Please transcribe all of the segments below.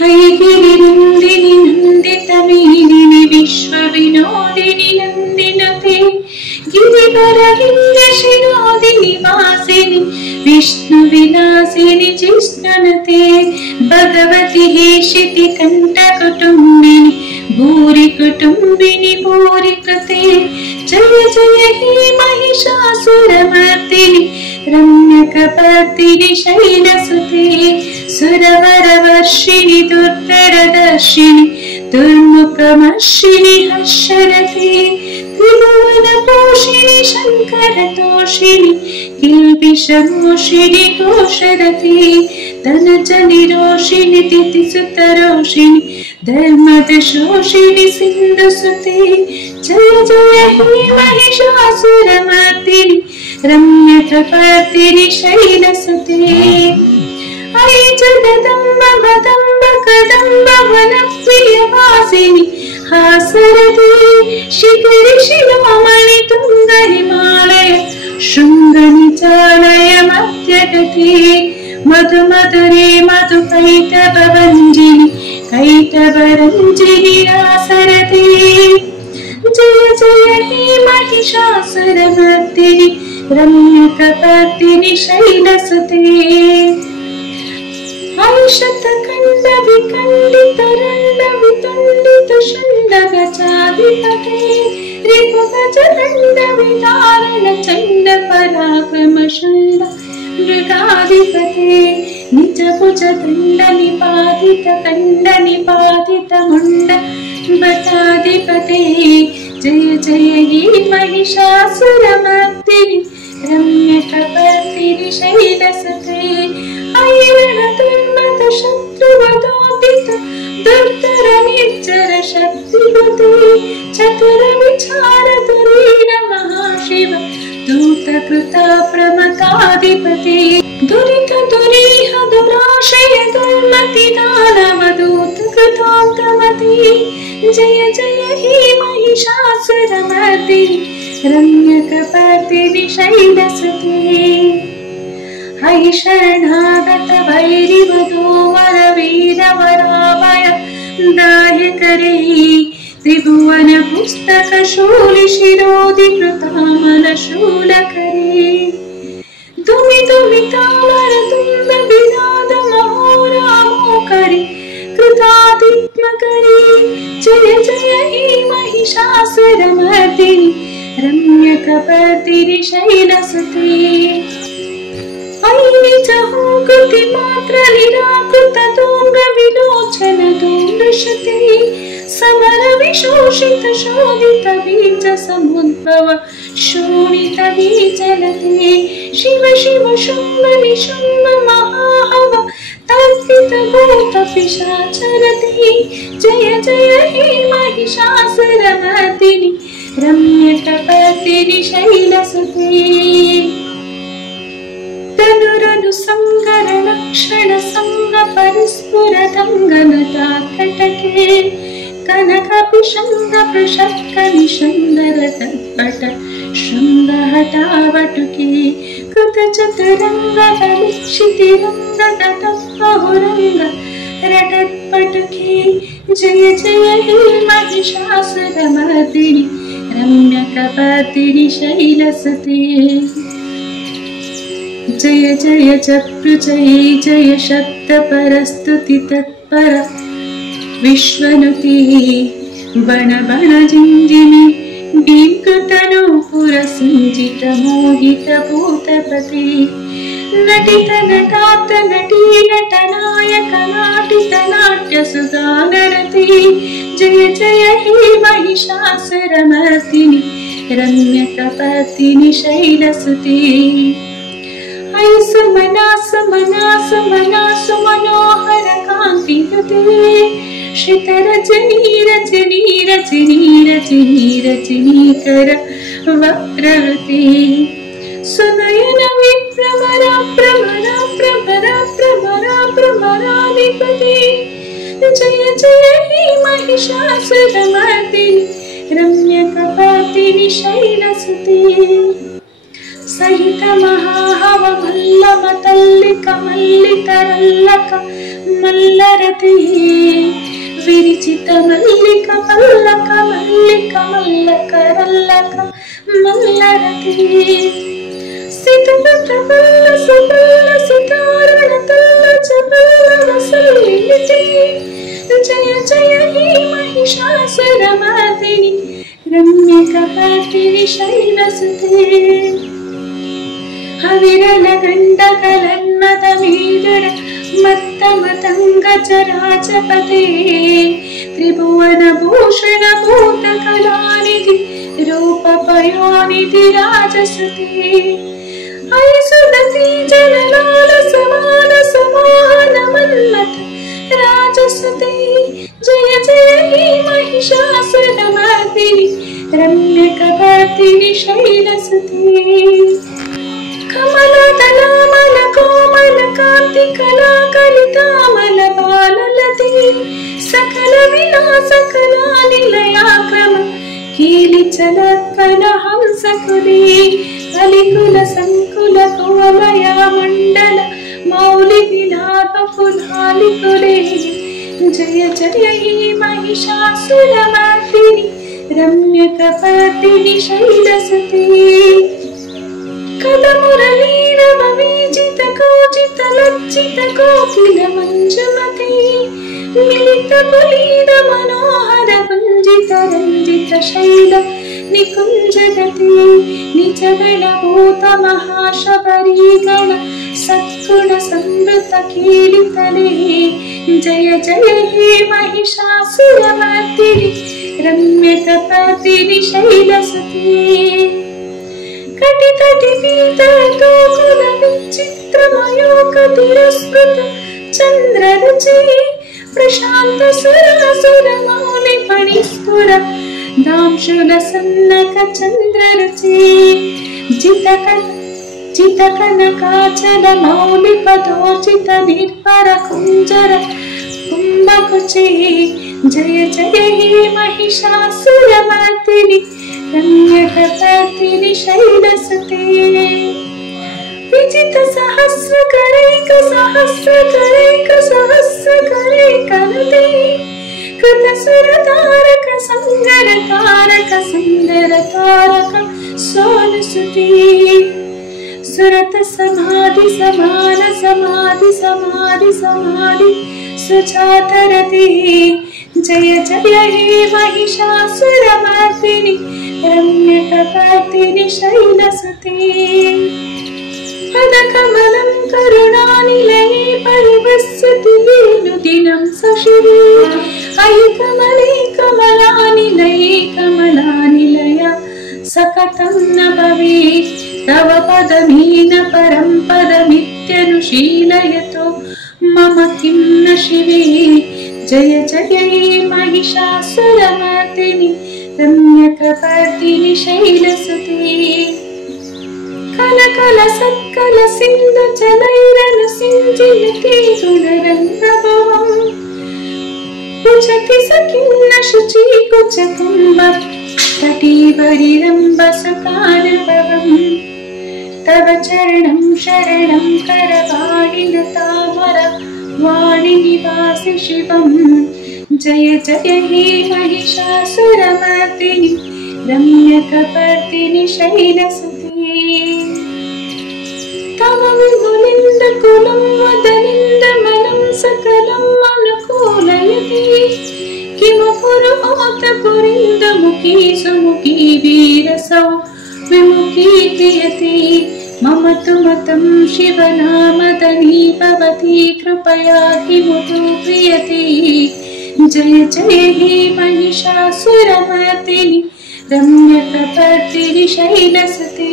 हयगिरिनन्दिनि नन्दितमेदिनि विश्वविनोदिनि नन्दिनुते गिरिवरविन्द्यशिरोदिनि वासिनि विष्णुविलासिनि जिष्णुनुते भगवति हेशिति कण्ठकुटुम्बिनि भूरि कुटुम्बिनि भूरि कृते जय जय हे महिषासुरमर्दिनि रम्यकपर्दिनि शैलसुते सुरवरवर्षिणि दुर्धरदर्शिनि दुर्मुखमर्षिणि हर्षरते त्रिभुवनपोषिणि शङ्करतोषिणि किल्बिषमोषिणि घोषरते धनजनिरोषिणि तिथिसुतरोषिणि धर्मदशोषिणि सिन्धुसुते जय जय हे महिषासुरमर्दिनि रम्यकपर्दिनि शैलसुते हरि जगदम्ब मदम्ब कदम्ब वनप्रियवासिनि हासरते शिखरि शिरोमणि तुंग हिमालय शृङ्गनिचालय मध्यगते मधु मधुरे मधु कैटभवञ्जिनि कैटभरञ्जिनि रासरते जय जय हे महिषासुरमर्दिनि रम्यकपर्दिनि शैलसुते ऐशतखण्ड विखण्डित रण्ड वितण्डित षण्डगजाधिपते रिपुगजदण्ड विदारण चण्ड पराक्रम षण्ड मृगाधिपते निजभुजदण्ड निपातित खण्ड निपातित मुण्ड भटाधिपते जय जय हे महिषासुरमर्दिनि रम्यकपर्दिनि शैलसुते ऐरणदुर्मद शत्रुवदोदित दुर्धर निर्जर शक्तिपते चतुर विचार धुरीण महाशिव दूतकृता प्रमथाधिपते दुरित दुरीह दुराशय दुर्मति दानवदूत कृतान्तमते जय जय हे महिषासुरमर्दिनि रम्यकपर्दिनि शैलसुते हरि शरणागत भैरिवधो वरवीर वराभय दायकरे त्रिभुवन पुस्तक शूलि शिरोधि कृतामल शूलकरे दुमि दुमि तामर तुंग विनाद महोरामोकरि कृतादित्मकरे जय जय हे महिषासुरमर्दिनि रम्यकपर्दिनि शैलसुते ऐनिजहुकृति मात्र निराकृत धूम्र विलोचन धूम्रशते समर विशोषित शोभित बीज समुद्भव शोणित बीजलते शिव शिव शुम्भ निशुम्भ महाहव तर्पित भूत पिशाचरते जय जय हे महिषासुरमर्दिनि रम्यकपर्दिनि शैलसुते तनुरनु संकर लक्षण संग परिस्फुर दंगनटाकटके कनक पिशंग प्रशक्क निशंदर तत्पट शृंग हटावटुके कृत चतुरंग बलिक्षितिरंग ततहुरंग रटत्पटुके जय जय हे महिषासुरमर्दिनि रम्यकपर्दिनि शैलसुते जय जय चक्रु जय जय शब्द परस्तुति तत्पर विश्वनुते बण बण जिंजिमि भीमकृतनूपुर संजित मोहित भूतपते नटित नटात नटी नटनायक नाटित नाट्य सुगानरते जय जय हे महिषासुरमर्दिनि रम्यकपर्दिनि शैलसुते सुमना सुमना सुमना सुमनोहर कांति हृदे श्रित रजनी रजनी रजनी रजनी रजनी कर वक्रवते सुनयन विप्रमरा प्रमरा प्रमरा प्रमरा प्रमराधिपते जय जय हे महिषासुरमर्दिनि रम्यकपर्दिनि शैलसुते सहित महाहव मल्लव तल्लिक मल्लिक रल्लक మల్లరతి విరిచిత మల్లిక పల్లక మల్లిక మల్లక రల్లక మల్లరతి సితుల ప్రబల్ల సుబల్ల సితారణ తల్ల చబల్ల సల్లితి జయ జయ హే మహిషాసురమర్దిని రమ్యకపర్దిని శైలసుతే అవిరల గండకలన్మద మీదుడ మత్తమతంగ చరాచపతే త్రిభువన భూషణ భూత కళానిధి రూపపయోనిధి రాజసుతే ఐసుదతి జలలాల సమాన సమాన మన్మథ రాజసుతే జయ జయ హే మహిషాసురమర్దిని రమ్యకపర్దిని శైలసుతే కమలదళామల కోమల కాంతి కళా కలితామల బాలలతి సకల విలాస కళా నిలయాక్రమ కీలి చలత్కల హంసకుడి కలికుల సంకుల కువలయ మండల మౌలి విలాప కులాలికుడే జయ జయ హే మహిషాసురమర్దిని రమ్యకపర్దిని శైలసుతే కలమురళీరవ వీజిత కోజిత లజ్జిత కోకిల మంజుమతి మిలిత పులీన మనోహర కుంజిత రంజిత శైల నికుంజగతి నిజగణ భూత మహాశబరీగణ సత్గుణ సంవృత కీలితలే జయ జయ హే మహిషాసురమర్దిని రమ్యకపర్దిని శైలసుతే కటికటి పీతతో కుల విచిత్రమయోక తిరస్మృత చంద్రరుచి ప్రశాంత సురాసుర మౌలి ఫణిస్ఫుర దాంశుల సన్నక చంద్రరుచి జితకనకాచల మౌలి పదోచిత నిర్భర కుంజర కుంభకుచి జయ జయ హే మహిషాసురమర్దిని రమ్యకపర్దిని శైలసుతే విజిత సహస్రకరైక సహస్రకరైక సహస్రకరైకలతే కృత సుర తారక సంగర తారక సుందర తారక సోనుసుతే సురత సమాధి సమాన సమాధి సమాధి సమాధి సుజాతరతి జయ జయ హే మహిషాసురమర్దిని రమ్యకపర్దిని శైలసుతే పదకమలం కరుణానిలయే పరివస్యతి దినం సశివే అయి కమలే కమలానిలయే కమలానిలయ సకతం న భవేత్ తవ పదమేన పరం పదమిత్యనుశీలయతో మమ కిం న శివే జయ జయ హే మహిషాసురమర్దిని రమ్యకపర్దిని శైలసుతే కలకల సత్కల సింధు చలైరను సింజిలతే గుణరంగభవం కుచతి సకిన్న శుచి కుచకుంభ తటీవరిరంబ సుకానుభవం తవ చరణం శరణం కరవాణిన తామర వాణి నివాసి శివం జయ జయ హే మహిషాసురమర్దిని రమ్యకపర్దిని శైలసుతే తవ విములింద కులం వదనింద మనం సకలం అనుకూలయతి కిము పురుహోత పురింద ముఖీ సుముఖీ వీరసౌ విముఖీ క్రియతి మమ తు మతం శివనామదని భవతి కృపయా కిముతు ప్రియతి జయ జయ హే మహిషాసురమర్దిని రమ్యకపర్దిని శైలసుతే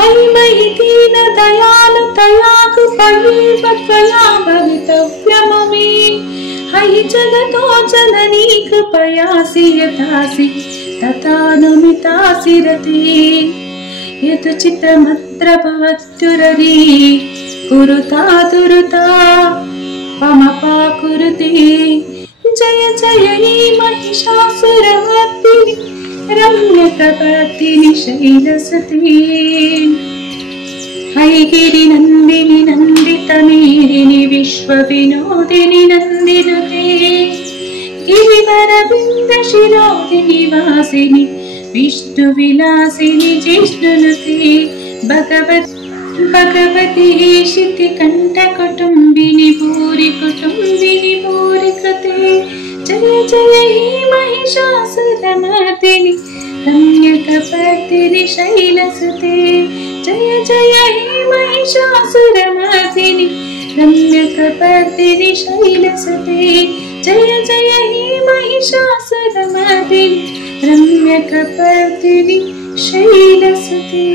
అయి మయి దీన దయాలు తయాకు పయీవ త్వయా భవితవ్యమమే అయి జగతో జననీ కృపయాసి యథాసి తథానుమితాసి రతి యతుచితమత్ర భవత్యురరీ కురుతా దురుతా పమపాకురుతే జయ జయ హే మహిషాసురమర్దిని రమ్యకపర్దిని శైలసుతే हैगिरि नन्दिनि नन्दितमेदिनि विश्वविनोदिनि नन्दिनुते गिरिवरविन्दशिरोदिनि वासिनि विष्णुविलासिनि जिष्णुनुते भगवती शितिकण्ठकुटुम्बिनि भूरि कुटुम्बिनि भूरि कृते जय जय हे महिषासुरमर्दिनि रम्यकपर्दिनि शैलसुते जय जय हे महिषासुरमर्दिनि रम्यकपर्दिनि शैलसुते जय जय हे महिषासुरमर्दिनि रम्यकपर्दिनि शैलसुते।